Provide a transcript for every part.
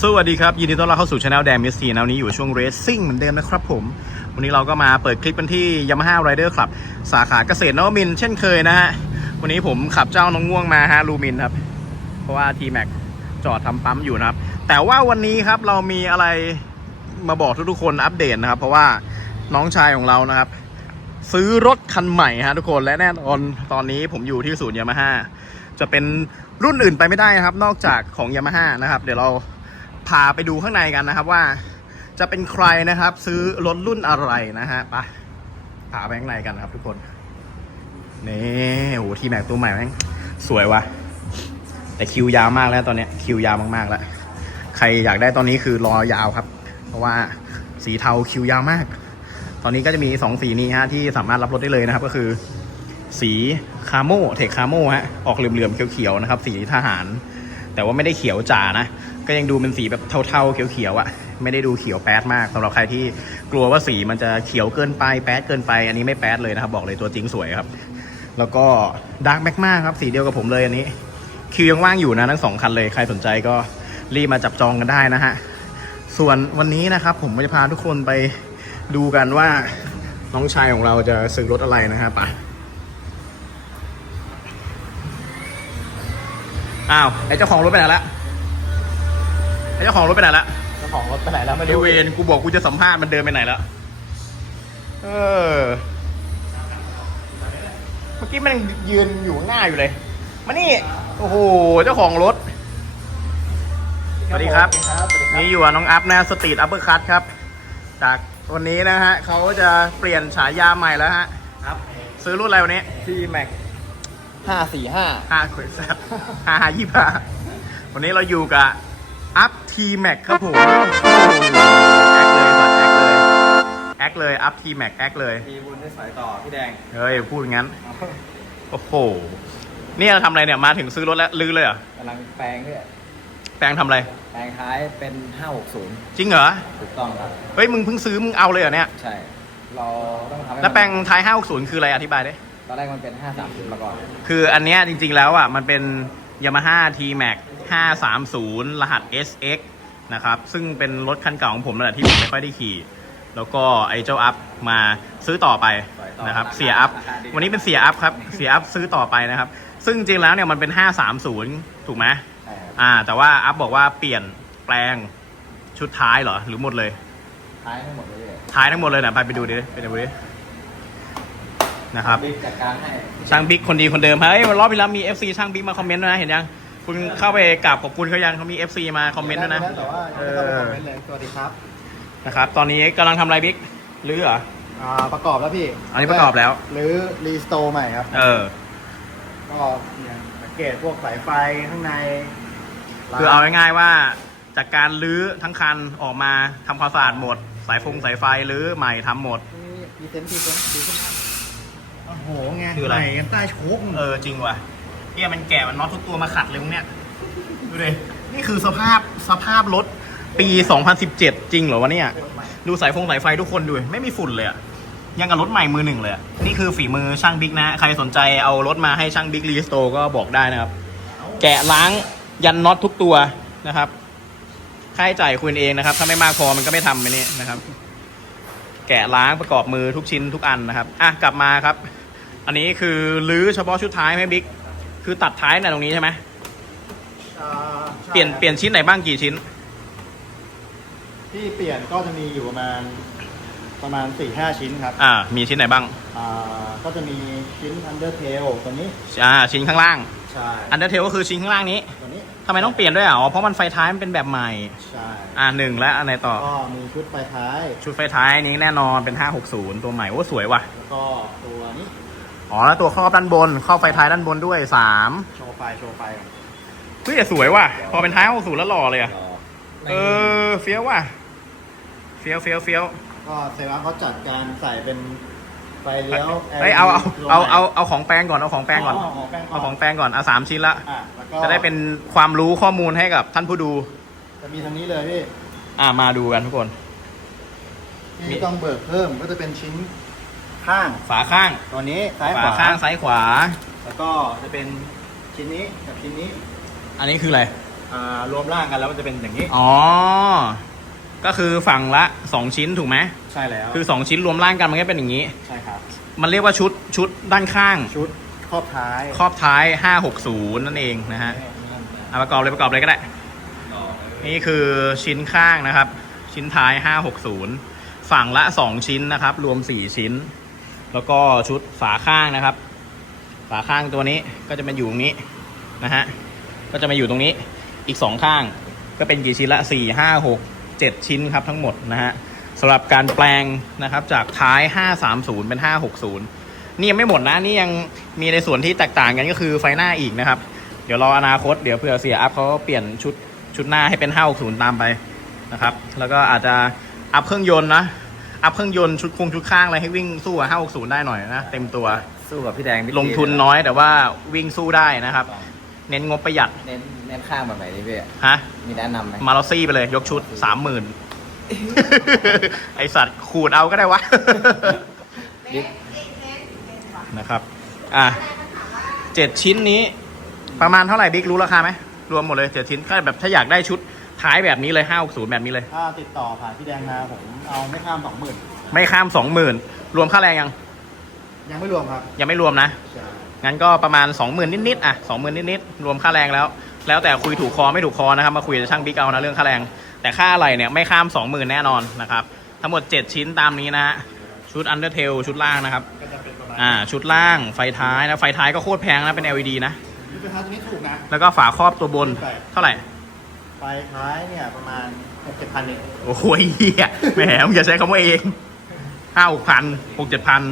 สวัสดีครับ ยินดีต้อนรับเข้าสู่ช anel แดมมิสทีนวันนี้อยู่ช่วงเรซซิ่งเหมือนเดิมนะครับผม วันนี้เราก็มาเปิดคลิปกันที่ Yamaha Rider Club สาขาเกษตรนวมินเช่นเคยนะฮะ วันนี้ผมขับเจ้าน้องง่วงมาฮะลูมินครับ เพราะว่า t m a x จอดทำปั๊มอยู่นะครับ แต่ว่าวันนี้ครับเรามีอะไรมาบอกทุกๆคนอัปเดตนะครับ เพราะว่าน้องชายของเรานะครับ ซื้อรถคันใหม่ฮะทุกคนและแน่นอนตอนนี้ผมอยู่ที่ศูนย์ยามาฮ่าจะเป็นรุ่นอื่นไปไม่ได้นะครับ นอกจากของยามาฮ่านะครับ เดี๋ยวเรา พาไปดูข้างในกันนะครับว่าจะเป็นใครนะครับ ซื้อรถรุ่นอะไรนะฮะไปพาไปข้างในกันนะครับทุกคนนี่โอ้โหทีแม็กตัวใหม่แม่งสวยว่ะ แต่คิวยาวมากแล้วตอนเนี้ยคิวยาวมากๆแล้วใครอยากได้ตอนนี้คือรอยาวครับ เพราะว่าสีเทาคิวยาวมาก ตอนนี้ก็จะมี2สีนี้ฮะที่สามารถรับรถได้เลยนะครับ ก็คือ สีคาโมเทคคาโมฮะออกเหลื่อมๆเขียวๆนะครับ สีทหาร แต่ว่าไม่ได้เขียวจ๋านะ ก็ยังดูเป็นสีแบบเทาๆ เขียวๆอะ่ะ ไม่ได้ดูเขียวแป๊ดมากสำหรับใครที่กลัวว่าสีมันจะเขียวเกินไปแป๊ดเกินไป อันนี้ไม่แป๊ดเลยนะครับ บอกเลยตัวจริงสวยครับ แล้วก็ดาร์กแมกมาครับสีเดียวกับผมเลยอันนี้ คิวยังว่างอยู่นะทั้งสองคันเลยใครสนใจก็รีบมาจับจองกันได้นะฮะส่วนวันนี้นะครับ ผมจะพาทุกคนไปดูกันว่าน้องชายของเราจะซื้อรถอะไรนะครับอะอ้าวไอเจ้าของรถไปไหนละ ไอเจ้าของรถไปไหนละเจ้าของรถไปไหนแล้วไม่ไอรู้เวนกูบอกกูจะสัมภาษณ์มันเดินไปไหนแล้วเออ เมื่อกี้มันยังยืนอยู่ข้างหน้าอยู่เลย มานี่ โอ้โห เจ้าของรถ สวัสดีครับ สวัสดีครับนี่อยู่กับน้องอัพนะสตรีทอัปเปอร์คัตครับ จากวันนี้นะฮะเขาจะเปลี่ยนฉายาใหม่แล้วฮะ ครับซื้อรุ่นอะไรวันนี้ ทีแม็กห้าสี่ห้าห้าขวดแซ่บห้าห้ายี่ห้าวันนี้เราอยู่กับอัพ ทีแม็กครับผมโอ้โหแอคเลยสัตว์แอคเลยแอคเลยอัพทีแม็กแอคเลย มีบุญได้สายต่อพี่แดง เฮ้ยพูดงั้น โอ้โห นี่เราทำอะไรเนี่ยมาถึงซื้อรถแล้วลือเลยเหรอกำลังแปลงด้วยแปลงทำอะไร แปลงท้ายเป็นห้าหกศูนย์จริงเหรอ ถูกต้องครับ เฮ้ยมึงเพิ่งซื้อมึงเอาเลยเหรอเนี่ย ใช่ เราต้องทำให้แล้วแปลงท้าย 560 คืออะไรอธิบายได้ตอนแรกมันเป็นห้าสามศูนย์มาก่อน คืออันเนี้ยจริงๆแล้วอะมันเป็น Yamaha T-Max 530 รหัส SX นะครับ ซึ่งเป็นรถคันเก่าของผมนั่นแหละที่ผมไม่ค่อยได้ขี่ แล้วก็ไอ้เจ้าอัพมาซื้อต่อไปนะครับ เสียอัพ วันนี้เป็นเสียอัพครับ เสียอัพซื้อต่อไปนะครับ ซึ่งจริงๆแล้วเนี่ยมันเป็น 530 ถูกไหมใช่ครับอ่า แต่ว่าอัพบอกว่าเปลี่ยนแปลงชุดท้ายเหรอ หรือหมดเลย ท้ายทั้งหมดเลย ท้ายทั้งหมดเลยนะไปไปดูดิ ไปดูดินะครับบิ๊กจัดการให้ช่างบิ๊กคนดีคนเดิมเฮ้ยวันรอบที่แล้วมี FC ช่างบิ๊กมาคอมเมนต์ด้วยนะ เห็นยัง คุณเข้าไปกราบขอบคุณเขายังเขามี FC มาคอมเมนต์ด้วยนะ แต่ว่าเอไม่ต้องไปคอมเมนต์เลยสวัสดีครับนะครับ ตอนนี้กำลังทำอะไรบิ๊กหรือเหรอ อ่าประกอบแล้วพี่อันนี้ประกอบแล้ว หรือรีสโตร์ใหม่ครับ เออ ก็เนี่ยสังเกตพวกสายไฟข้างในคือเอาง่ายๆว่าจากการรื้อทั้งคันออกมาทำความสะอาดหมด สายฟงสายไฟรื้อใหม่ทำหมดพรีเซนต์พรีเซนดูขึ้นมาโอ้โหไงคืออะไรใหม่กันใต้โชคเออจริงว่ะ เนี่ยมันแกะมันน็อตทุกตัวมาขัดเลยพวกเนี้ยดูดินี่คือสภาพสภาพรถปี 2017 จริงเหรอวะเนี่ย ดูสายฟงสายไฟทุกคนดู ไม่มีฝุ่นเลยยังกับรถใหม่มือหนึ่งเลยนี่คือฝีมือช่างบิ๊กนะ ใครสนใจเอารถมาให้ช่างบิ๊กรีสโตร์ก็บอกได้นะครับ แกะล้างยันน็อตทุกตัวนะครับ ค่าใช้จ่ายคุณเองนะครับ ถ้าไม่มากพอมันก็ไม่ทำไปนี่นะครับ แกะล้างประกอบมือทุกชิ้นทุกอันนะครับ อะกลับมาครับ อันนี้คือรื้อเฉพาะชุดท้ายไหมบิ๊ก คือตัดท้ายในตรงนี้ใช่ไหมอ่าใช่เปลี่ยนเปลี่ยนชิ้นไหนบ้างกี่ชิ้น ที่เปลี่ยนก็จะมีอยู่ประมาณประมาณ4ี่ห้าชิ้นครับอ่า มีชิ้นไหนบ้างอ่าก็จะมีชิ้น Undertail ตัวนี้ อ่าชิ้นข้างล่างใช่อันเดอร์เทลก็คือชิ้นข้างล่างนี้ตัวนี้ทำไมต้องเปลี่ยนด้วยอะอ๋อเพราะมันไฟท้ายมันเป็นแบบใหม่ ใช่อ่าหนึ่งและอันไหนต่อ ก็มีชุดไฟท้าย ชุดไฟท้ายนี้แน่นอนเป็น 560 ตัวใหม่โอ้สวยว่ะ แล้วก็ตัวนี้ อ๋อแล้วตัวครอบด้านบนครอบไฟท้ายด้านบนด้วย3โชว์ไฟโชว์ไฟก่อนเฮ้ยแต่สวยว่ะ พอเป็นท้าย60แล้วหล่อเลยอะรอเออเฟี้ยวว่ะ เฟี้ยวเฟี้ยวเฟี้ยวก็เซรั่มเขาจัดการใส่เป็นไฟเลี้ยวเฮ้ยเอาเอาเอาเอาเอาของแปลงก่อนเอาของแปลงก่อนของแป้งก่เอาอนของแปลงก่อนเอาสามชิ้นละอะแล้วก็จะได้เป็นความรู้ข้อมูลให้กับท่านผู้ดู จะมีทางนี้เลยพี่อ่ามาดูกันทุกคนที่ต้องเบิกเพิ่มก็จะเป็นชิ้น ข้าง ฝาข้าง ตัวนี้ซ้ายขฝาวาข้างซ้ายขวา แล้วก็จะเป็นชิ้นนี้กับชิ้นนี้อันนี้คืออะไร อ่ารวมร่างกันแล้วมันจะเป็นอย่างนี้ อ๋อ ก็คือฝั่งละสองชิ้นถูกไหม ใช่แล้ว คือสองชิ้นรวมร่างกันมันก็เป็นอย่างนี้ ใช่ครับ มันเรียกว่าชุดชุดด้านข้าง ชุดครอบท้ายครอบท้าย 560 นั่นเองนะฮะเอาประกอบเลยประกอบเลยก็ได้ นี่คือชิ้นข้างนะครับ ชิ้นท้าย 560 ฝั่งละ 2 ชิ้นนะครับ รวม 4 ชิ้น แล้วก็ชุดฝาข้างนะครับ ฝาข้างตัวนี้ก็จะมาอยู่ตรงนี้นะฮะก็จะมาอยู่ตรงนี้อีก 2 ข้าง ก็เป็นกี่ชิ้นละ 4 5 6 7 ชิ้นครับทั้งหมดนะฮะสำหรับการแปลงนะครับจากท้าย 530 เป็น 560 นี่ยังไม่หมดนะนี่ยังมีในส่วนที่แตกต่างกันก็คือไฟหน้าอีกนะครับ เดี๋ยวรออนาคตเดี๋ยวเผื่อเสียอัพเขาเปลี่ยนชุดชุดหน้าให้เป็น 560 ตามไปนะครับ แล้วก็อาจจะอัพเครื่องยนต์นะ อัพเครื่องยนต์ชุดคงชุดข้างอะไรให้วิ่งสู้กับ560 ได้หน่อยนะ เต็มตัวสู้กับพี่แดงพี่ลงทุนน้อยแต่ว่าวิ่งสู้ได้นะครับ เน้นงบประหยัดเน้นเน้นข้างแบบไหนดีพี่ฮะมีแนะนำไหมมาลอซี่ไปเลยยกชุดสามหมื่นไอสัตว์ขูดเอาก็ได้วะบิ๊กนะครับ อะเจ็ดชิ้นนี้ประมาณเท่าไหร่บิ๊กรู้ราคาไหมรวมหมดเลยเจ็ดชิ้นก็แบบถ้าอยากได้ชุด ท้ายแบบนี้เลยห้าศูนย์แบบนี้เลย ถ้าติดต่อผ่านพี่แดงมาผมเอาไม่ข้ามสองหมื่นไม่ข้ามสองหมื่นรวมค่าแรงยัง ยังไม่รวมครับยังไม่รวมนะงั้นก็ประมาณสองหมื่นนิดๆอะสองหมื่นนิดๆรวมค่าแรงแล้ว แล้วแต่คุยถูกคอไม่ถูกคอนะครับ มาคุยกับช่างบิ๊กเอานะเรื่องค่าแรง แต่ค่าอะไรเนี่ยไม่ข้ามสองหมื่นแน่นอนนะครับ ทั้งหมดเจ็ดชิ้นตามนี้นะฮะชุดอันเดอร์เทลชุดล่างนะครับก็จะเป็นประมาณอ่าชุดล่างไฟท้ายนะไฟท้ายก็โคตรแพงนะเป็น LED นะ นี่เป็นท้ายตัวนี้ถูกนะ แล้วก็ฝาครอบตัวบนใช่เท่าไหร่ ไฟท้ายเนี่ยประมาณหกเจ็ดพันเองโอ้โหเหี้ยแหมมึงอย่าใช้คำว่าเองห้าหกพันหกเจ็ดพัน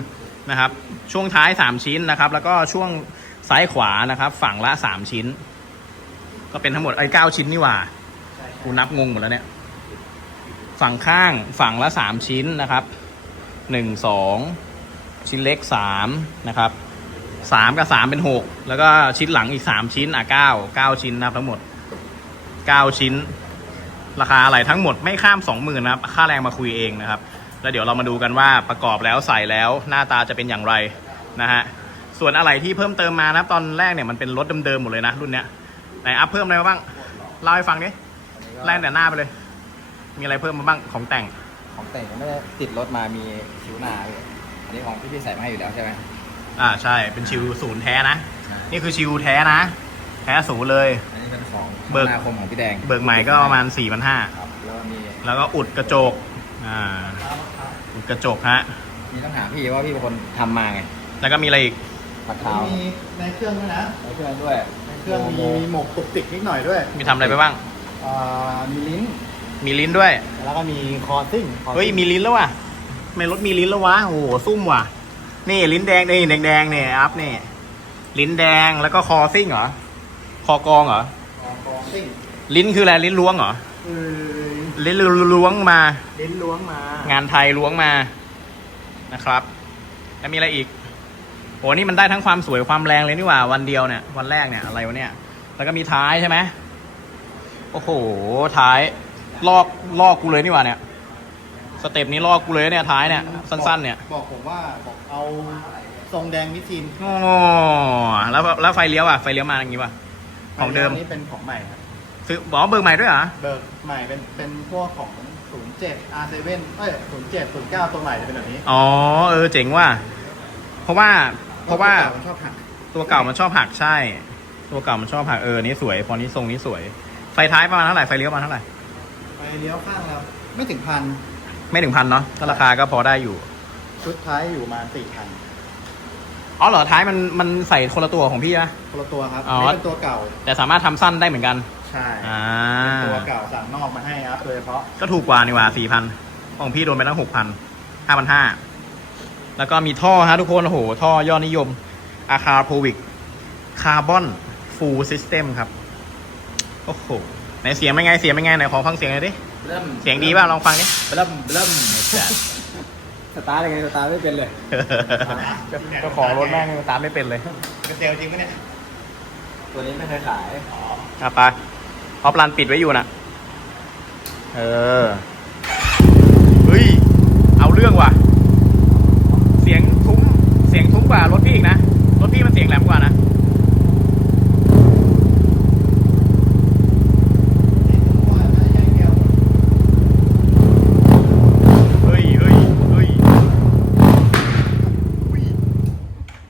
นะครับ ช่วงท้ายสามชิ้นนะครับ แล้วก็ช่วงซ้ายขวานะครับ ฝั่งละสามชิ้น ก็เป็นทั้งหมดไอ้เก้าชิ้นนี่หว่าใช่กูนับงงหมดแล้วเนี่ย ฝั่งข้างฝั่งละสามชิ้นนะครับหนึ่งสองชิ้นเล็กสามนะครับสามกับสามเป็นหกแล้วก็ชิ้นหลังอีกสามชิ้นอะเก้าเก้าชิ้นนะครับทั้งหมด เก้าชิ้น ราคาอะไรทั้งหมดไม่ข้ามสองหมื่นนะครับ ค่าแรงมาคุยเองนะครับ แล้วเดี๋ยวเรามาดูกันว่าประกอบแล้วใส่แล้วหน้าตาจะเป็นอย่างไรนะฮะ ส่วนอะไรที่เพิ่มเติมมานะครับตอนแรกเนี่ยมันเป็นรถเดิมๆหมดเลยนะรุ่นเนี้ย ไหนอัพเพิ่มอะไรมาบ้าง เล่าให้ฟังดิไล่ตั้งแต่หน้าไปเลย มีอะไรเพิ่มมาบ้างของแต่ง ของแต่งก็ไม่ได้ติดรถมามีคิ้วหน้าพี่อันนี้ของพี่พี่ใส่มาให้อยู่แล้วใช่ไหมอ่าใช่เป็นชิวศูนย์แท้นะ นี่คือชิวแท้นะ แท้ศูนย์เลย อันนี้ เป็นของเบิกหน้าคมของพี่แดงเบิกใหม่ก็ประมาณ4ี่พันห้าครับแล้วก็มีแล้วก็อุดกระจกอ่าอุดกระจกฮะมีต้องถามพี่ว่าพี่เป็นคนทำมาไงแล้วก็มีอะไรอีกปัดเท้ามีในเครื่องด้วยนะแล้วเพื่อนด้วยในเครื่องมีมีหมกตุกติกนิดหน่อยด้วยมีทำอะไรไปบ้าง อ่ามีลิ้น มีลิ้นด้วยแล้วก็มีคอซิ่งคอซิ่งเฮ้ยมีลิ้นแล้วว่ะทำไม่รถมีลิ้นแล้ววะโอ้โหซุ่มว่ะ นี่ลิ้นแดงนี่แดงแดงๆเนี่ยอัพนี่ลิ้นแดงแล้วก็คอซิ่งเหรอคอกองเหรอคอคอ ซิ่งลิ้นคืออะไรลิ้นล้วงเหรอคือลิ้นล้วงมา ลิ้นล้วงมางานไทยล้วงมานะครับ แล้วมีอะไรอีกโหนี่มันได้ทั้งความสวยความแรงเลยนี่หว่า วันเดียวเนี่ยวันแรกเนี่ยอะไรวะเนี่ย แล้วก็มีท้ายใช่ไหมโอ้โหท้ายลอกลอกกูเลยนี่หว่าเนี่ยสเต็ปนี้ลอกกูเลยเนี่ยท้ายเนี่ยสั้นๆเนี่ยบอกผมว่าบอกเอาทรงแดงมิทีนโอ้แล้วแล้วไฟเลี้ยวอะไฟเลี้ยวมาอย่างงี้ป่ะของเดิมนนี้เป็นของใหม่ครับ ซื้อบอกว่าเบิกใหม่ด้วยเหรอ เบิกใหม่เป็นเป็นพวกของ 07 R7 เอ้ย07 09 ตัวใหม่จะเป็นแบบนี้อ๋อ เออ เจ๋งว่ะ เพราะว่า เพราะว่ามันชอบหักตัวเก่ามันชอบหักใช่ ตัวเก่ามันชอบหักเออ นี่สวย พอนี้ทรงนี้สวย ไฟท้ายประมาณเท่าไหร่ ไฟเลี้ยวประมาณเท่าไหร่ ไปเลี้ยวข้างแล้ว ไม่ถึงพันไม่ถึงพันเนาะถ้าราคาก็พอได้อยู่ ชุดท้ายอยู่มาสี่พันอ๋อเหรอท้ายมันมันใส่คนละตัวของพี่นะคนละตัวครับอ๋อ นี่เป็นตัวเก่า แต่สามารถทำสั้นได้เหมือนกัน ใช่อ่าตัวเก่าสั่งนอกมาให้ครับโดยเฉพาะก็ถูกกว่านี่หว่าสี่พันของพี่โดนไปตั้งหกพันห้าพันห้าแล้วก็มีท่อฮะทุกคน โอ้โห ท่อยอดนิยมอาคาโพวิกคาร์บอนฟูลซิสเต็มครับ โอ้โหไหนเสียงเป็นไง เสียงเป็นไงไหนขอฟังเสียงหน่อยดิเริ่มเสียงดีป่ะลองฟังดิเริ่มเริ่มสตาร์ทยังไงสตาร์ทไม่เป็นเลยเจ้าของรถแม่งตามไม่เป็นเลยกระเซลจริงปะเนี่ย ตัวนี้ไม่เคยขายอะไป พราะปลันปิดไว้อยู่นะเออ เฮ้ย เอาเรื่องว่ะ เสียงทุ้ม เสียงทุ้มกว่ารถพี่อีกนะ รถพี่มันเสียงแหลมกว่านะ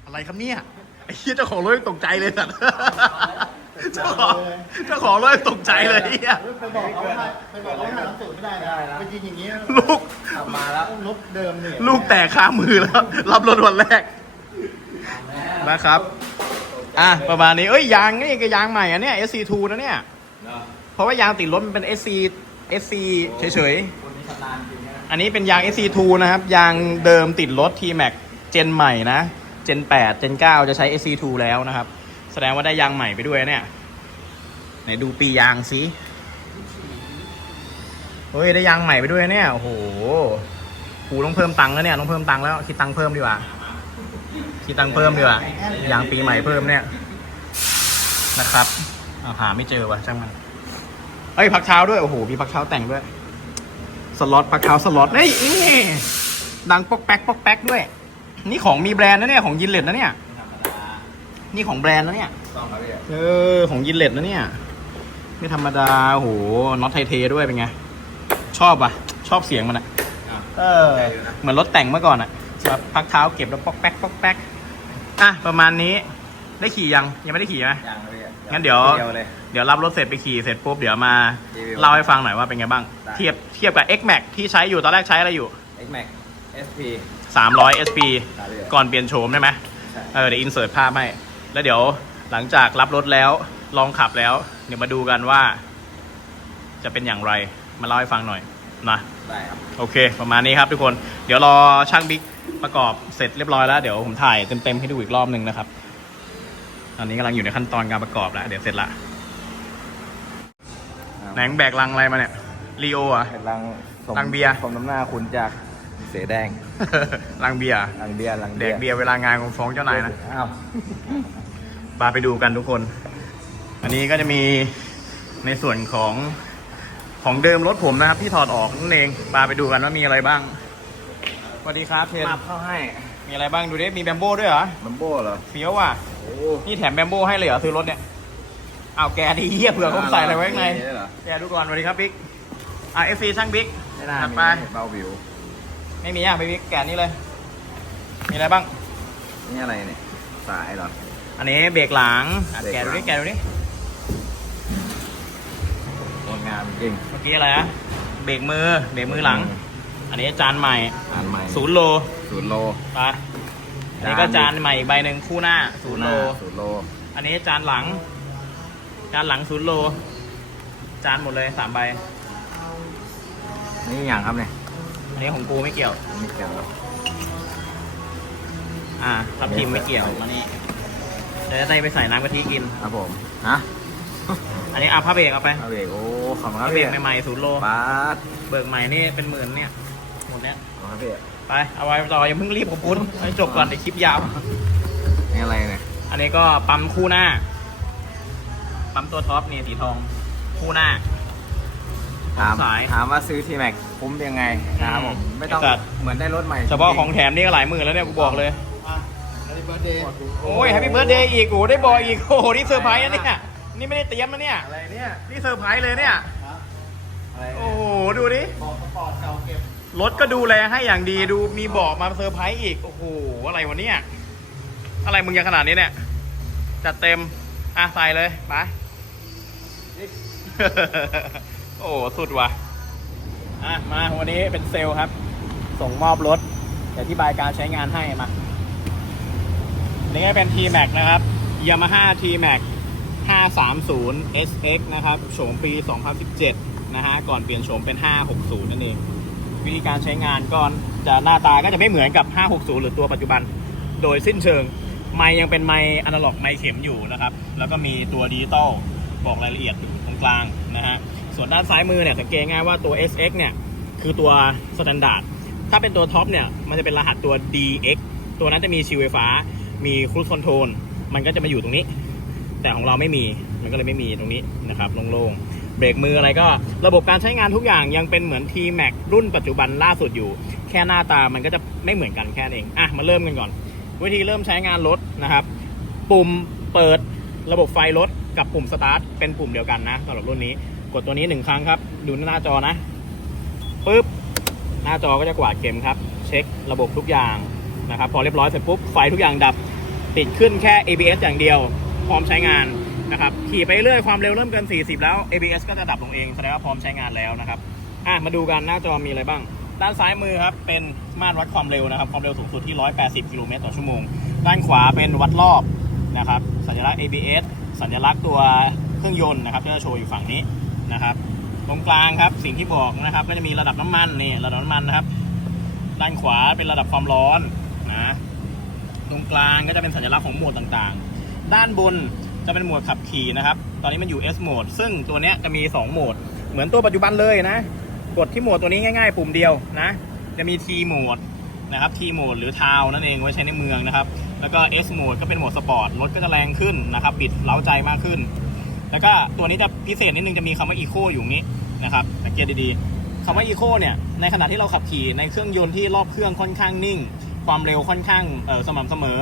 อะไรครับเนี่ย ไอ้เจ้าของรถตกใจเลยสัตว์ เจ้าของเจ้าของรถยังตกใจเลยเฮียไปบอกเขาไปบอกเขาหาหนังสือไม่ได้นะไปยิงอย่างนี้ลูกขับมาแล้วรถเดิมเนี่ยลูกแตกคามือแล้ว รับรถวันแรกนะครับ อะ ประมาณนี้ เอ้ย ยางนี่ก็ยางใหม่อะเนี่ย SC2 นะเนี่ย เพราะว่ายางติดรถมันเป็น SC SC เฉยๆ อันนี้เป็นยาง SC2 นะครับ ยางเดิมติดรถ T-Max เจนใหม่นะ เจน 8 เจน 9 จะใช้ SC2 แล้วนะครับ แสดงว่าได้ยางใหม่ไปด้วยเนี่ย ไหนดูปียางสิเฮ้ยได้ยางใหม่ไปด้วยเนี่ย โอ้โหกูต้องเพิ่มตังค์แล้วเนี่ยต้องเพิ่มตังค์แล้วคิดตังค์เพิ่มดีกว่าคิดตังค์เพิ่มดีกว่ายางปีใหม่เพิ่มเนี่ยนะครับอาหาไม่เจอว่ะช่างมันเอ้ยพักเท้าด้วยโอ้โหมีพักเท้าแต่งด้วย สล็อตพักเท้าสล็อตเฮ้ยนี่ดังป๊อกแป๊กป๊อกแป๊กด้วย นี่ของมีแบรนด์นะเนี่ยของยินเลตนะเนี่ยไม่ธรรมดานี่ของแบรนด์นะเนี่ยต้องครับพี่เออของยินเลตนะเนี่ย ไม่ธรรมดาโอ้โหน็อตไทเทด้วยเป็นไง ชอบอะ ชอบเสียงมันอะอะ เออ เหมือนรถแต่งเมื่อก่อนอะแบบพักเท้าเก็บแล้วป๊อกแป๊กป๊อกแป๊กอะ ประมาณนี้ ได้ขี่ยัง ยังไม่ได้ขี่ไหมยังครับพี่งั้นเดี๋ยวเดียวเลยเดี๋ยวรับรถเสร็จไปขี่เสร็จปุ๊บเดี๋ยวมารีวิวเล่าให้ฟังหน่อยว่าเป็นไงบ้างได้เทียบเทียบกับ X Max ที่ใช้อยู่ตอนแรกใช้อะไรอยู่ X Max SP 300 SP ครับพี่ก่อนเปลี่ยนโฉมได้ไหมใช่เออเดี๋ยวอินเสิร์ตภาพให้ แล้วเดี๋ยวหลังจากรับรถแล้ว ลองขับแล้ว เดี๋ยวมาดูกันว่า จะเป็นอย่างไรมาเล่าให้ฟังหน่อยนะได้ครับ โอเค ประมาณนี้ครับทุกคน เดี๋ยวรอช่างบิ๊กประกอบเสร็จเรียบร้อยแล้วเดี๋ยวผมถ่ายเต็มๆให้ดูอีกรอบหนึ่งนะครับ ตอนนี้กำลังอยู่ในขั้นตอนการประกอบแล้วเดี๋ยวเสร็จละแหนงแบกลังอะไรมาเนี่ยรีโออะ เป็นรังสมรังเบียร์ สมน้ำหน้าคุณจากเสแดงลังเบียร์รังเบียร์รังแดกเบียร์เวลางานของฟ้องเจ้านายนะ อ้าว มาไปดูกันทุกคน อันนี้ก็จะมีในส่วนของของเดิมรถผมนะครับที่ถอดออกนั่นเองมาไปดูกันว่ามีอะไรบ้างสวัสดีครับเทนมาเข้าให้ มีอะไรบ้างดูดิมีแบมโบ้ด้วยเหรอบัมโบ้เหรอเฟี้ยวว่ะโอ้นี่แถมแบมโบ้ให้เลยเหรอซื้อรถเนี่ยเอาแกดีเหี้ยเผื่อเขาใส่อะไรไว้ข้างในมีด้วยเหรอแกดูก่อนสวัสดีครับบิ๊กอะเอฟซีช่างบิ๊กไม่น่าถัดมีไปเบาวิว ไม่มีอะไปบิ๊กแกะนี่เลย มีอะไรบ้างนี่อะไรเนี่ยสายเหรออันนี้เบรกหลังอะเบรกแกะดูดิหลังแกะดูดิ งดงามจริงเมื่อกี้อะไรนะเบรกมือเบรกมือหลัง อันนี้จานใหม่อ่านใหม่ศูนย์โลศูนย์โลไปอันนี้ก็จานใหม่อีกใบหนึ่งคู่หน้าศูนย์โลศูนย์โล อันนี้จานหลัง จานหลังศูนย์โล จานหมดเลยสามใบนี่อย่างครับเนี่ยอันนี้ของกูไม่เกี่ยวไม่เกี่ยวหรอกอ่าทับทิมไม่เกี่ยวมานี่เดี๋ยวจะได้ไปใส่น้ำกะทิกินครับผมฮะอันนี้อาผ้าเบรกเอาไปเอาเบรกโอ้ ขอบคุณคผ้ารับเบรพี่กใหม่ๆศูนย์โลป๊าดเบิกใหม่นี่เป็นหมื่นเนี่ยหมดเนี้ยขอบคุณครับพี่ไป เอาไว้ต่ออย่าเพิ่งรีบขอบคุณให้จบก่อนเดี๋ยวคลิปยาว นี่อะไรเนี่ยอันนี้ก็ปั๊มคู่หน้า ปั๊มตัวท็อปนี่สีทอง คู่หน้า ถามสายถามว่าซื้อทีแม็กคุ้มยังไงนะครับผมไม่ต้องไอ้สัตว์ เหมือนได้รถใหม่เฉพาะจริๆของแถมนี่ก็หลายหมื่นแล้วเนี่ยกูบอกเลย อะอันนี้เบิร์ดเดย์โอ้ยแฮปปี้เบิร์ดเดย์อีกโอ้ได้บอกอีกโอ้โหนี่เซอร์ไพรส์นะเนี่ย นี่ไม่ได้เตรียมนะเนี่ย อะไรเนี่ย นี่เซอร์ไพรส์เลยเนี่ย อะไรโอ้โห ดูดิ บอกสปอร์ตเก่าเก็บ รถก็ดูแลให้อย่างดี ดูมีเบอกมาเซอร์ไพรส์อีก โอ้โห อะไรวะเนี่ย อะไรมึงยังขนาดนี้เนี่ย จัดเต็ม อะใส่เลย ไป โอ้สุดว่ะ อะ มาวันนี้เป็นเซลล์ครับ ส่งมอบรถเดี๋ยวอธิบายการใช้งานให้มา นี่ก็เป็น T-Max นะครับ Yamaha T-Max 530 SX นะครับ โฉมปี 2017 นะฮะ ก่อนเปลี่ยนโฉมเป็น 560 นั่นเอง วิธีการใช้งานก่อนจะหน้าตาก็จะไม่เหมือนกับ 560 หรือตัวปัจจุบัน โดยสิ้นเชิง ไมค์ยังเป็นไมค์อนาล็อกไมค์เข็มอยู่นะครับ แล้วก็มีตัวดิจิตอลบอกรายละเอียดอยู่ตรงกลางนะฮะ ส่วนด้านซ้ายมือเนี่ยสังเกตง่ายว่าตัว SX เนี่ย คือตัวสแตนดาร์ด ถ้าเป็นตัวท็อปเนี่ย มันจะเป็นรหัสตัว DX ตัวนั้นจะมีชิวไฟฟ้า มีครู i คอนโทรล มันก็จะมาอยู่ตรงนี้ แต่ของเราไม่มีมันก็เลยไม่มีตรงนี้นะครับโล่งๆเบรกมืออะไรก็ ระบบการใช้งานทุกอย่างยังเป็นเหมือน T-Max รุ่นปัจจุบันล่าสุดอยู่ แค่หน้าตามันก็จะไม่เหมือนกันแค่นั้นเองอะมาเริ่มกันก่อน วิธีเริ่มใช้งานรถนะครับ ปุ่มเปิดระบบไฟรถกับปุ่มสตาร์ทเป็นปุ่มเดียวกันนะสำหรับรุ่นนี้ กดตัวนี้หนึ่งครั้งครับ ดูหน้าจอนะปึ๊บหน้าจอก็จะกวาดเกมครับ เช็คระบบทุกอย่างนะครับ พอเรียบร้อยเสร็จปุ๊บไฟทุกอย่างดับ ติดขึ้นแค่ ABS อย่างเดียว พร้อมใช้งานนะครับขี่ไปเรื่อยความเร็วเริ่มเกิน 40 แล้ว ABS ก็จะดับลงเองแสดงว่าพร้อมใช้งานแล้วนะครับอะมาดูกันหน้าจอมีอะไรบ้าง ด้านซ้ายมือครับเป็นมาตรวัดความเร็วนะครับ ความเร็วสูงสุดที่ 180 กิโลเมตรต่อชั่วโมง ด้านขวาเป็นวัดรอบนะครับสัญลักษณ์ ABS สัญลักษณ์ตัวเครื่องยนต์นะครับที่จะโชว์อยู่ฝั่งนี้นะครับ ตรงกลางครับสิ่งที่บอกนะครับ ก็จะมีระดับน้ำมันนี่ระดับน้ำมันนะครับ ด้านขวาเป็นระดับความร้อนนะตรงกลางก็จะเป็นสัญลักษณ์ของโหมดต่างๆ ด้านบนจะเป็นโหมดขับขี่นะครับ ตอนนี้มันอยู่ S โหมด ซึ่งตัวนี้จะมี 2 โหมด เหมือนตัวปัจจุบันเลยนะ กดที่โหมดตัวนี้ง่ายๆ ปุ่มเดียวนะ จะมี T โหมดนะครับ T โหมดหรือทาวนั่นเองไว้ใช้ในเมืองนะครับ แล้วก็ S โหมดก็เป็นโหมดสปอร์ต รถก็จะแรงขึ้นนะครับบิดเล้าใจมากขึ้น แล้วก็ตัวนี้จะพิเศษนิดนึงจะมีคำว่า Eco อยู่นี้นะครับ สังเกตดีๆคำว่า Eco เนี่ย ในขณะที่เราขับขี่ในเครื่องยนต์ที่รอบเครื่องค่อนข้างนิ่ง ความเร็วค่อนข้างสม่ำเสมอ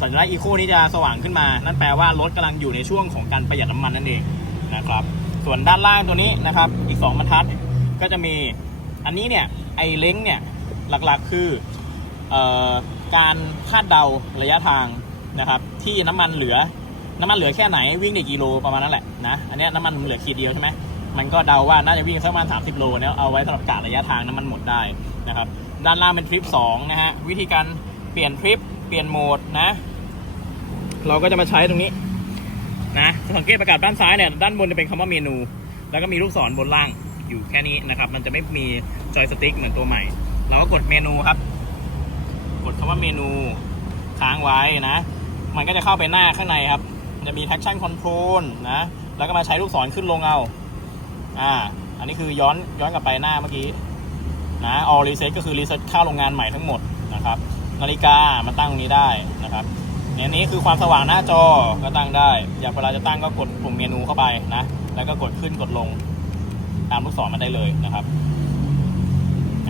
สัญลักษณ์ Eco นี้จะสว่างขึ้นมา นั่นแปลว่ารถกำลังอยู่ในช่วงของการประหยัดน้ำมันนั่นเองนะครับ ส่วนด้านล่างตัวนี้นะครับ อีก 2บรรทัดก็จะมีอันนี้เนี่ยไอเล้งเนี่ยหลักๆคืออการคาดเดาระยะทางนะครับ ที่น้ำมันเหลือ น้ำมันเหลือแค่ไหนวิ่งได้กี่โลประมาณนั้นแหละนะอันนี้น้ำมันเหลือขีดเดียวใช่ไหมมันก็เดาว่าน่าจะวิ่งสักประมาณ30 โลเนี่ยเอาไว้สำหรับกะระยะทางน้ำมันหมดได้นะครับ ด้านล่างเป็นทริป2นะฮะวิธีการเปลี่ยนทริป เปลี่ยนโหมดนะ เราก็จะมาใช้ตรงนี้ นะสังเกตประกาศด้านซ้ายเนี่ยด้านบนจะเป็นคำว่าเมนู แล้วก็มีลูกศรบนล่างอยู่แค่นี้นะครับ มันจะไม่มีจอยสติ๊กเหมือนตัวใหม่ เราก็กดเมนูครับ กดคำว่าเมนูค้างไว้นะ มันก็จะเข้าไปหน้าข้างในครับ จะมี traction control นะ แล้วก็มาใช้ลูกศรขึ้นลงเอา อ่า อันนี้คือย้อนย้อนกลับไปหน้าเมื่อกี้ นะ all reset ก็คือ reset เข้าโรงงานใหม่ทั้งหมดนะครับ นาฬิกามาตั้งตรงนี้ได้นะครับเนี่ยนี้คือความสว่างหน้าจอก็ตั้งได้ อยากเวลาจะตั้งก็กดปุ่มเมนูเข้าไปนะ แล้วก็กดขึ้นกดลงตามลูกศรมันได้เลยนะครับ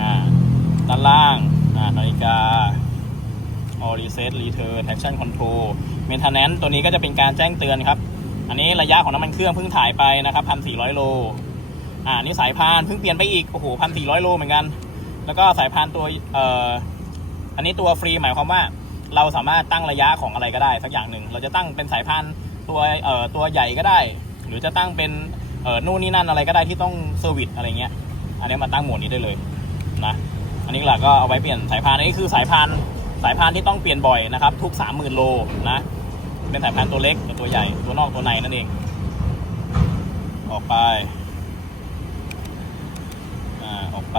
อ่าด้านล่างอ่านาฬิกา all reset return traction control maintenance ตัวนี้ก็จะเป็นการแจ้งเตือนครับ อันนี้ระยะของน้ำมันเครื่องเพิ่งถ่ายไปนะครับพันสี่ร้อยโลอ่านี่สายพานเพิ่งเปลี่ยนไปอีกโอ้โหพันสี่ร้อยโลเหมือนกัน แล้วก็สายพานตัวเอ่อ อันนี้ตัวฟรีหมายความว่าเราสามารถตั้งระยะของอะไรก็ได้สักอย่างหนึ่ง เราจะตั้งเป็นสายพานตัวเอ่อตัวใหญ่ก็ได้ หรือจะตั้งเป็นเอ่อนู่นนี่นั่นอะไรก็ได้ที่ต้องเซอร์วิสอะไรเงี้ย อันนี้มาตั้งโหมดนี้ได้เลยนะ อันนี้หละก็เอาไว้เปลี่ยนสายพานอันนี้คือสายพานสายพานที่ต้องเปลี่ยนบ่อยนะครับ ทุก 30,000โลนะ เป็นสายพานตัวเล็กกับตัวใหญ่ตัวนอกตัวในนั่นเอง ออกไป อ่า ออกไป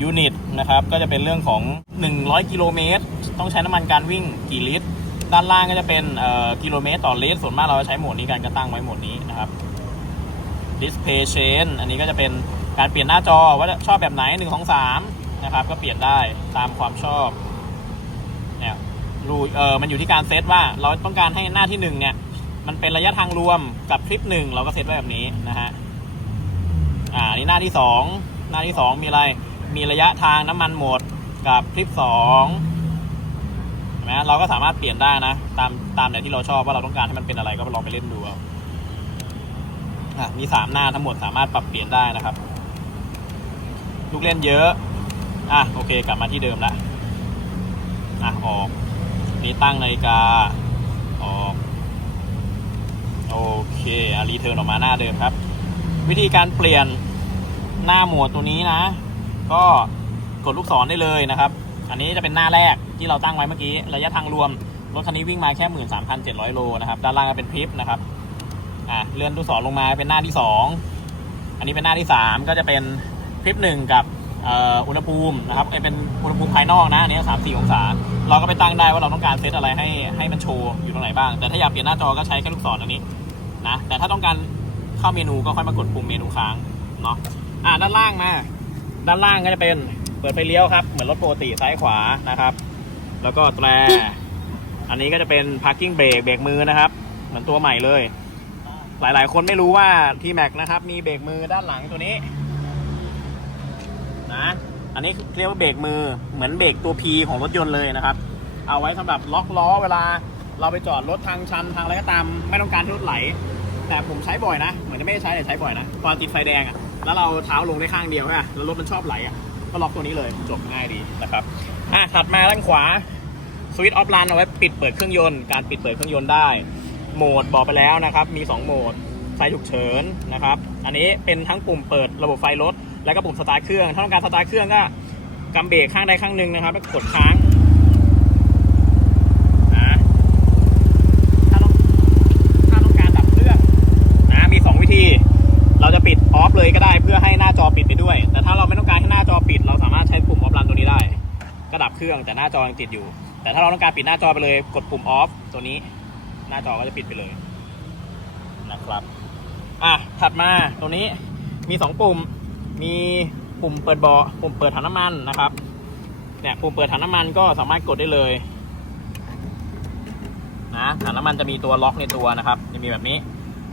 ยูนิตนะครับก็จะเป็นเรื่องของ 100 กิโลเมตร ต้องใช้น้ำมันการวิ่งกี่ลิตร ด้านล่างก็จะเป็นเอ่อกิโลเมตรต่อลิตรส่วนมากเราจะใช้โหมดนี้กันก็ตั้งไว้โหมดนี้นะครับ display change อันนี้ก็จะเป็นการเปลี่ยนหน้าจอว่าชอบแบบไหน1 2 3นะครับก็เปลี่ยนได้ตามความชอบเนี่ยรูเออมันอยู่ที่การเซตว่าเราต้องการให้หน้าที่หนึ่งเนี่ยมันเป็นระยะทางรวมกับทริปหนึ่งเราก็เซตไว้แบบนี้นะฮะอ่านนี่หน้าที่สองหน้าที่สองมีอะไร มีระยะทางน้ำมันหมดกับทริปสองนไหมเราก็สามารถเปลี่ยนได้นะ ตามตามแบบที่เราชอบว่าเราต้องการให้มันเป็นอะไรก็ลองไปเล่นดูเอาอะมีสามหน้าทั้งหมดสามารถปรับเปลี่ยนได้นะครับ ลูกเล่นเยอะอะโอเค กลับมาที่เดิมละอะออกนี่ตั้งนาฬิกาออกโอเคอะรีเทิร์นออกมาหน้าเดิมครับ วิธีการเปลี่ยนหน้าหมวดตัวนี้นะ ก็กดลูกศรได้เลยนะครับ อันนี้จะเป็นหน้าแรกที่เราตั้งไว้เมื่อกี้ ระยะทางรวม รถคันนี้วิ่งมาแค่13,700โลนะครับ ด้านล่างก็เป็นพริปนะครับ อะเลื่อนลูกศรลงมาเป็นหน้าที่2อันนี้เป็นหน้าที่3ก็จะเป็นพริปหนึ่งกับอุณหภูมินะครับเอ้ยเป็นอุณหภูมิภายนอกนะอันนี้สามสี่องศา เราก็ไปตั้งได้ว่าเราต้องการเซตอะไรให้ให้มันโชว์อยู่ตรงไหนบ้าง แต่ถ้าอยากเปลี่ยนหน้าจอก็ใช้แค่ลูกศรอันนี้นะ แต่ถ้าต้องการเข้าเมนูก็ค่อยมากดปุ่มเมนูค้างเนาะ อ่าด้านล่างมา ด้านล่างก็จะเป็นเปิดไฟเลี้ยวครับ เหมือนรถปกติซ้ายขวานะครับ แล้วก็แตร อันนี้ก็จะเป็น parking brake เบรกมือนะครับ เหมือนตัวใหม่เลย หลายๆ คนไม่รู้ว่าทีแม็กนะครับ มีเบรกมือด้านหลังตัวนี้ นะ อันนี้เรียกว่าเบรกมือเหมือนเบรกตัว P ของรถยนต์เลยนะครับ เอาไว้สำหรับล็อกล้อเวลาเราไปจอดรถทางชันทางอะไรก็ตาม ไม่ต้องการรถไหล แต่ผมใช้บ่อยนะ เหมือนจะไม่ได้ใช้แต่ใช้บ่อยนะตอนติดไฟแดงอะ แล้วเราเท้าลงได้ข้างเดียวใช่ไหมแล้วรถมันชอบไหลอะก็ล็อกตัวนี้เลยจบง่ายดีนะครับอะถัดมาด้านขวาสวิตช์ออฟรันเอาไว้ปิดเปิดเครื่องยนต์การปิดเปิดเครื่องยนต์ได้ โหมดบอกไปแล้วนะครับ มี 2 โหมดไฟฉุกเฉินนะครับ อันนี้เป็นทั้งปุ่มเปิดระบบไฟรถ แล้วก็ปุ่มสตาร์ทเครื่อง ถ้าต้องการสตาร์ทเครื่องก็กำเบรกข้างใดข้างหนึ่งนะครับแล้วกดค้างนะถ้าต้องถ้าต้องการดับเครื่องนะมี 2 วิธี เราจะปิดออฟ เลยก็ได้เพื่อให้หน้าจอปิดไปด้วย แต่ถ้าเราไม่ต้องการให้หน้าจอปิด เราสามารถใช้ปุ่มออฟรันตัวนี้ได้ก็ดับเครื่องแต่หน้าจอยังติดอยู่ แต่ถ้าเราต้องการปิดหน้าจอไปเลย กดปุ่มออฟตัวนี้ หน้าจอก็จะปิดไปเลยนะครับอะถัดมาตรงนี้มีสองปุ่มมีปุ่มเปิดเบาะปุ่มเปิดถังน้ำมันนะครับเนี่ยปุ่มเปิดถังน้ำมันก็สามารถกดได้เลยนะถังน้ำมันจะมีตัวล็อกในตัวนะครับ จะมีแบบนี้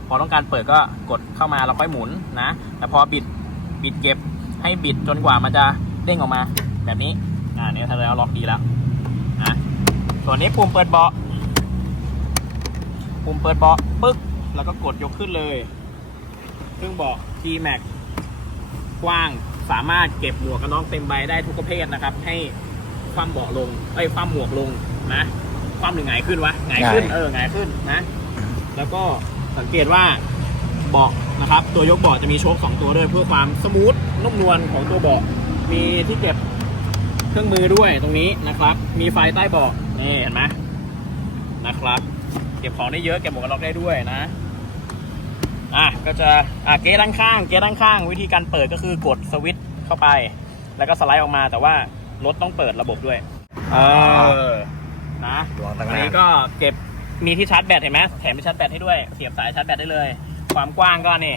พอต้องการเปิดก็กดเข้ามาแล้วค่อยหมุนนะแต่พอบิดบิดเก็บให้บิดจนกว่ามันจะเด้งออกมา แบบนี้อ่าเนี่ยทำแล้วล็อกดีแล้วนะส่วนนี้ปุ่มเปิดเบาะปุ่มเปิดเบาะปึ๊กแล้วก็กดยกขึ้นเลย ซึ่งเบาะ T-Max กว้างสามารถเก็บหมวกกันน็อกเต็มใบได้ทุกประเภทนะครับ ให้ความเบาะลงไอ้ยความหมวกลงนะ ความหรือไงายขึ้นวะไงายขึ้นหงายเออไงายขึ้นนะ แล้วก็ สังเกตว่าเบาะนะครับ ตัวยกเบาะจะมีโชคสองตัวด้วยเพื่อความสมูทนุ่มนวลของตัวเบาะมีที่เก็บเครื่องมือด้วยตรงนี้นะครับ มีไฟใต้เบาะนี่เห็นไหมนะครับ เก็บของได้เยอะเก็บหมวกกันน็อกได้ด้วยนะอะก็จะอะเกยร์ด้านข้างเกยร์ด้านข้าง วิธีการเปิดก็คือกดสวิตช์เข้าไป แล้วก็สไลด์ออกมาแต่ว่ารถต้องเปิดระบบด้วย เออนะดวงต่างอันหน้านี้ก็เก็บ มีที่ชาร์จแบตเห็นไหมแถมที่ชาร์จแบตให้ด้วย เสียบสายชาร์จแบตได้เลย ความกว้างก็นี่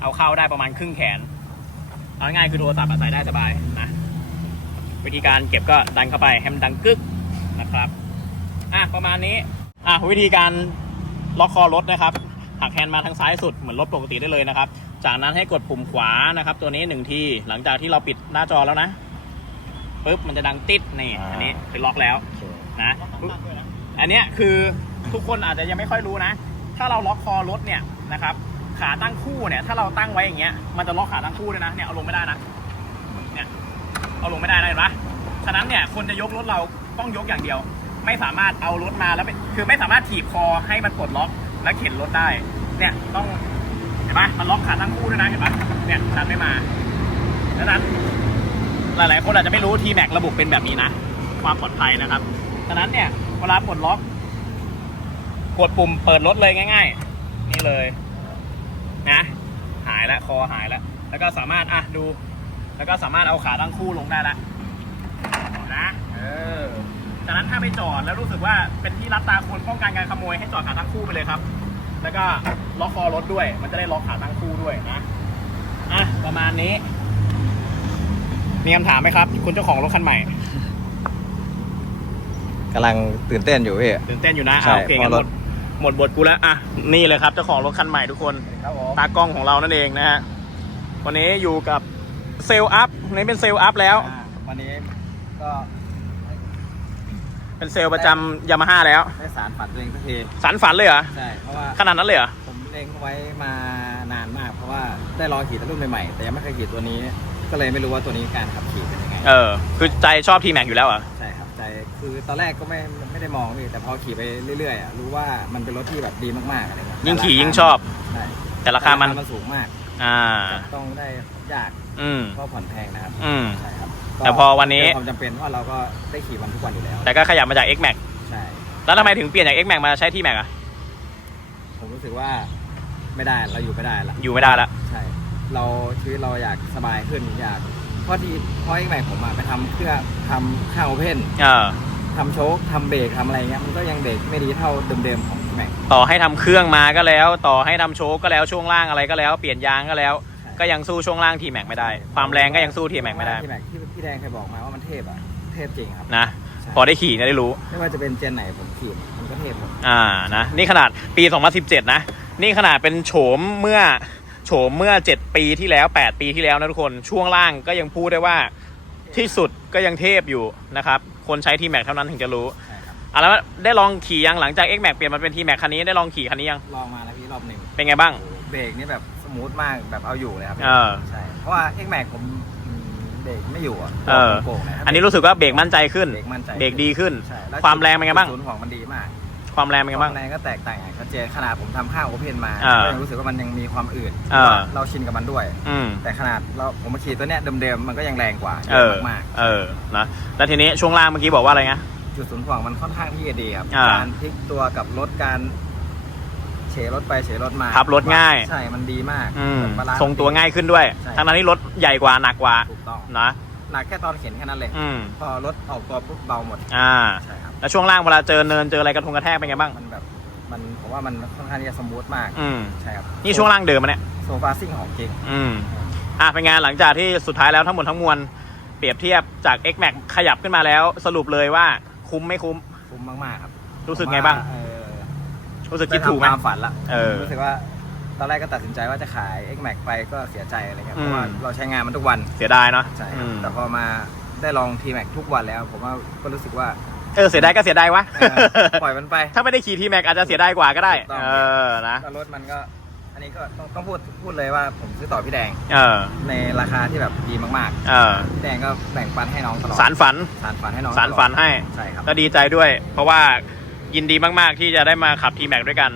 เอาเข้าได้ประมาณครึ่งแขน เอาง่ายๆคือโทรศัพท์อะใส่ได้สบายนะวิธีการเก็บก็ดันเข้าไปให้มันดังกึกนะครับอะประมาณนี้อะวิธีการล็อกคอรถนะครับหักแฮนด์มาทางซ้ายสุดเหมือนรถปกติได้เลยนะครับ จากนั้นให้กดปุ่มขวานะครับ ตัวนี้หนึ่งทีหลังจากที่เราปิดหน้าจอแล้วนะปุ๊บมันจะดังติดนี่อันนี้คือล็อกแล้วโอเคนะอันเนี้ยคือ ทุกคนอาจจะยังไม่ค่อยรู้นะ ถ้าเราล็อกคอรถเนี่ยนะครับขาตั้งคู่เนี่ยถ้าเราตั้งไว้อย่างเงี้ยมันจะล็อกขาตั้งคู่ด้วยนะเนี่ยเอาลงไม่ได้นะเนี่ยเอาลงไม่ได้นะเห็นปะฉะนั้นเนี่ยคนจะยกรถเราต้องยกอย่างเดียว ไม่สามารถเอารถมาแล้วไปคือไม่สามารถถีบคอให้มันปลดล็อกแล้วเข็นรถได้ เนี่ยต้องเห็นปะมันล็อกขาตั้งคู่ด้วยนะเห็นปะเนี่ยดันไม่มาดังนั้นหลายๆคนอาจจะไม่รู้ทีแม็กระบบเป็นแบบนี้นะ ความปลอดภัยนะครับฉะนั้นเนี่ยเวลาปลดล็อก กดปุ่มเปิดรถเลยง่าย ๆ นี่เลยนะหายแล้วคอหายแล้ว แล้วก็สามารถอะดู แล้วก็สามารถเอาขาตั้งคู่ลงได้ละนะเออจากนั้นถ้าไปจอดแล้วรู้สึกว่าเป็นที่รับตาคนป้องกันการขโมยให้จอดขาตั้งคู่ไปเลยครับ แล้วก็ล็อกคอรถด้วย มันจะได้ล็อกขาตั้งคู่ด้วยนะอะประมาณนี้ มีคำถามไหมครับ คุณเจ้าของรถคันใหม่กำลังตื่นเต้นอยู่พี่ตื่นเต้นอยู่นะใช่อะโอเคงั้นเพหมราะรดถ หมดบทกูแล้วอะนี่เลยครับเจ้าของรถคันใหม่ทุกคนครับผมตากล้องของเรานั่นเองนะฮะวันนี้อยู่กับเซลล์อัพวันนี้เป็นเซลล์อัพแล้ว วันนี้ก็เป็นเซลล์ประจำยามาฮ่าแล้วได้สารฝันตัวเองสักทีสันฝันเลยเหรอใช่เพราะว่าขนาดนั้นเลยเหรอผมเล็งไว้มานานมาก เพราะว่าได้ลองขี่รุ่นใหม่ๆแต่ยังไม่เคยขี่ตัวนี้ ก็เลยไม่รู้ว่าตัวนี้การขับขี่เป็นยังไงเออคือใจชอบทีแม็กอยู่แล้วเหรอใช่ ครับใจคือตอนแรกก็ไม่ไม่ได้มองพี่แต่พอขี่ไปเรื่อยๆอะรู้ว่ามันเป็นรถที่แบบดีมากๆอะไรเงี้ยยิ่งขี่ยิ่งชอบ ใช่แต่ราคามัน มันสูงมากอ่าต้องได้ยากอืมก็ผ่อนแพงนะครับอืม ใช่ครับแต่พอวันนี้ เป็ความจำเป็นเพราะเราก็ได้ขี่มันทุกวันอยู่แล้วแต่ก็ขยับมาจาก X Max ใช่ แล้วทำไมถึงเปลี่ยนจาก X Max มาใช้ทีแม็กอะผมรู้สึกว่าไม่ได้เราอยู่ไม่ได้ละอยู่ไม่ได้ละ ใช่ เราชีวิตเราอยากสบายขึ้นอยากเพราะที่เพราะไอ้ใหม่ผมอะไปทำเครื่องทำข้างโอเพนเออ ทำโชคทำเบรกทำอะไรเงี้ยมันก็ยังเบรกไม่ดีเท่าเดิมๆของแม็กต่อให้ทำเครื่องมาก็แล้ว ต่อให้ทำโชคก็แล้วช่วงล่างอะไรก็แล้วเปลี่ยนยางก็แล้ว ก็ยังสู้ช่วงล่างทีแม็กไม่ได้ ความแรงก็ยังสู้ทีแม็กไม่ได้ที่แม็กที่พี่แดงเคยบอกมาว่ามันเทพอะเทพจริงครับนะใช่พอได้ขี่ก็ได้รู้ ไม่ว่าจะเป็นเจนไหนผมขี่มันก็เทพหมดอ่านะนี่ขนาดปี 2017 นะ นี่ขนาดเป็นโฉมเมื่อโฉมเมื่อ 7 ปีที่แล้ว 8 ปีที่แล้วนะทุกคนช่วงล่างก็ยังพูดได้ว่าที่สุดก็ยังเทพอยู่นะครับ คนใช้ทีแม็กเท่านั้นถึงจะรู้ใช่ครับอะแล้วได้ลองขี่ยังหลังจาก X Max เปลี่ยนมาเป็นทีแม็กคันนี้ได้ลองขี่คันนี้ยังลองมาแล้วพี่รอบหนึ่งเป็นไงบ้าง เบรกนี่แบบสมูทมากแบบเอาอยู่เลยครับเออ ใช่เพราะว่า X Max ผมอืมเบรกไม่อยู่อะเออ โก่งๆะอันนี้รู้สึกว่าเบรกมั่นใจขึ้น เบรกมั่นใจเบรกดีขึ้น ใช่แล้วความแรงเป็นไงบ้าง ศูนย์ของมันดีมาก ความแรงเป็นไงบ้างความแรงก็แตกต่างอย่างชัดเจนขนาดผมทำข้าวโอเพนมาอ่าก็ยังรู้สึกว่ามันยังมีความอืดอ่า เราชินกับมันด้วย อืม แต่ขนาดเราผมมาขี่ตัวเนี้ยเดิมๆมันก็ยังแรงกว่าเออมากเออ นะ แล้วทีนี้ช่วงล่างเมื่อกี้บอกว่าอะไรนะ ๆจุดศูนย์ถ่วงมันค่อนข้างที่จะดีครับอ่าการพลิกตัวกับรถการเฉรถไปเฉรถมาขับรถง่าย ใช่มันดีมากอืมแบบบาลานซ์ ทรงตัวง่ายขึ้นด้วย ใช่ ทั้งนั้นที่รถใหญ่กว่าหนักกว่า ถูกต้องนะ หนักแค่ตอนเข็นแค่นั้นเลย อืม พอรถออกตัวปุ๊บเบาหมดอ่า ใช่ครับ แล้วช่วงล่างเวลาเจอเนินเจออะไรกระทงกระแทกเป็นไงบ้าง มันแบบมันผมว่ามันค่อนข้างที่จะสมูทมากอืมใช่ครับนี่ช่วงล่างเดิมมะเนี่ยโซฟาซิ่งของจริงอืมอะเป็นไงานหลังจากที่สุดท้ายแล้วทั้งหมดทั้งมวลเปรียบเทียบจาก X Max ขยับขึ้นมาแล้ว สรุปเลยว่าคุ้มไม่คุ้มคุ้มมากๆครับรู้สึกไงบ้างเออรู้สึกคิดถูกไหมด้ทำตามฝันละเออรู้สึกว่าตอนแรกก็ตัดสินใจว่าจะขาย X Max ไปก็เสียใจอะไรเงี้ยอืเพมราะว่าเราใช้งานมันทุกวันเสียดายเนาะใช่คอืรับมแต่พอมาได้ลอง T Max ทุกวันแล้ว ผมว่าก็รู้สึกว่า เออเสียดายก็เสียดายวะเออปล่อยมันไป ถ้าไม่ได้ขี่ทีแม็กอาจจะเสียดายกว่าก็ได้ ถูกต้อง เออนะแล้วรถมันก็ อันนี้ก็ต้องต้องพูดพูดเลยว่าผมซื้อต่อพี่แดง เออในราคาที่แบบดีมากเออๆพี่แดงก็แบ่งปันให้น้องตลอดสารฝันสารฝันให้น้องสารฝันตลอดให้ ใช่ครับ ก็ดีใจด้วย เพราะว่ายินดีมาก ๆ ที่จะได้มาขับ T-Max ด้วยกัน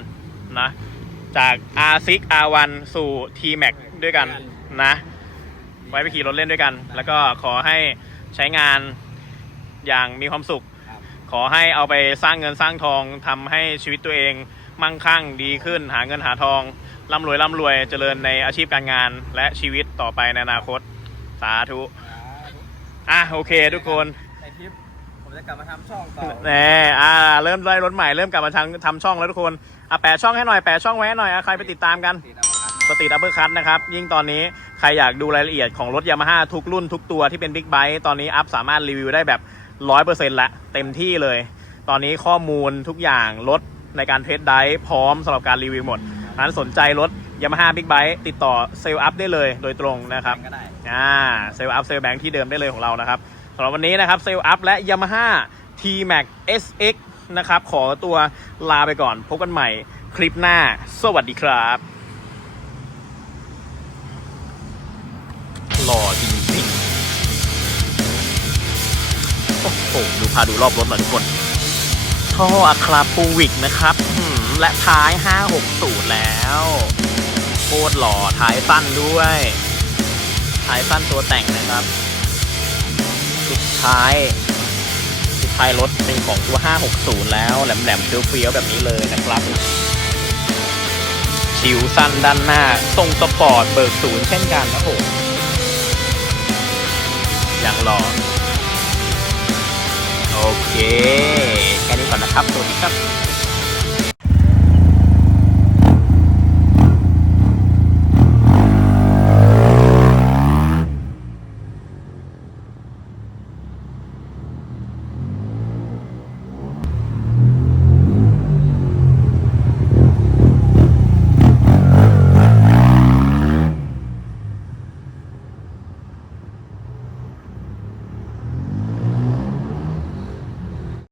นะ จาก R6 R1 สู่ T-Max ด้วยกันนะ ไว้ไปขี่รถเล่นด้วยกัน แล้วก็ขอให้ใช้งานอย่างมีความสุขครับ ขอให้เอาไปสร้างเงินสร้างทองทำให้ชีวิตตัวเอง มั่งคั่งดีขึ้น หาเงินหาทองร่ำรวยร่ำรวยเจริญในอาชีพการงาน และชีวิตต่อไปในอนาคต สาธุอะโอเคทุกคนในทริปผมจะกลับมาทำช่องต่อแน่อ่าเริ่มได้รถใหม่เริ่มกลับมาทำทำช่องแล้วทุกคนอะแปะช่องให้หน่อยแปะช่องไว้ให้หน่อยอะใครไปติดตามกันติดเอาครับสตรีทอัปเปอร์คันะครับยิ่งตอนนี้ใครอยากดูรายละเอียดของรถยามาฮ่าทุกรุ่นทุกตัวที่เป็นบิ๊กไบค์ตอนนี้อัพสามารถรีวิวได้แบบ 100%ละเต็มที่เลย ตอนนี้ข้อมูลทุกอย่างรถในการเทสไดฟ์พร้อมสำหรับการรีวิวหมดนั้นสนใจรถยามาฮ่าบิ๊กไบค์ติดต่อเซลล์อัพได้เลยโดยตรงนะครับก็ได้อ่าเซลล์อัพเซลล์แบงค์ที่เดิมได้เลยของเรานะครับสำหรับวันนี้นะครับเซลล์อัพและ Yamaha T Max SX นะครับ ขอตัวลาไปก่อน พบกันใหม่คลิปหน้า สวัสดีครับ โอ้โหดูพาดูรอบรถหน่อยทุกคนท่ออะคราปูวิกนะครับและท้าย 560 แล้วโคตรหล่อท้ายสั้นด้วยท้ายสั้นตัวแต่งนะครับสุดท้ายสุดท้ายรถเป็นของตัว 560 แล้วแหลมๆเฟี้ยวๆแบบนี้เลยนะครับชิวสั้นด้านหน้าทรงสปอร์ตเบิกศูนย์เช่นกันนะผมอย่างหล่อ โอเค แค่นี้ก่อนนะครับ สวัสดีครับ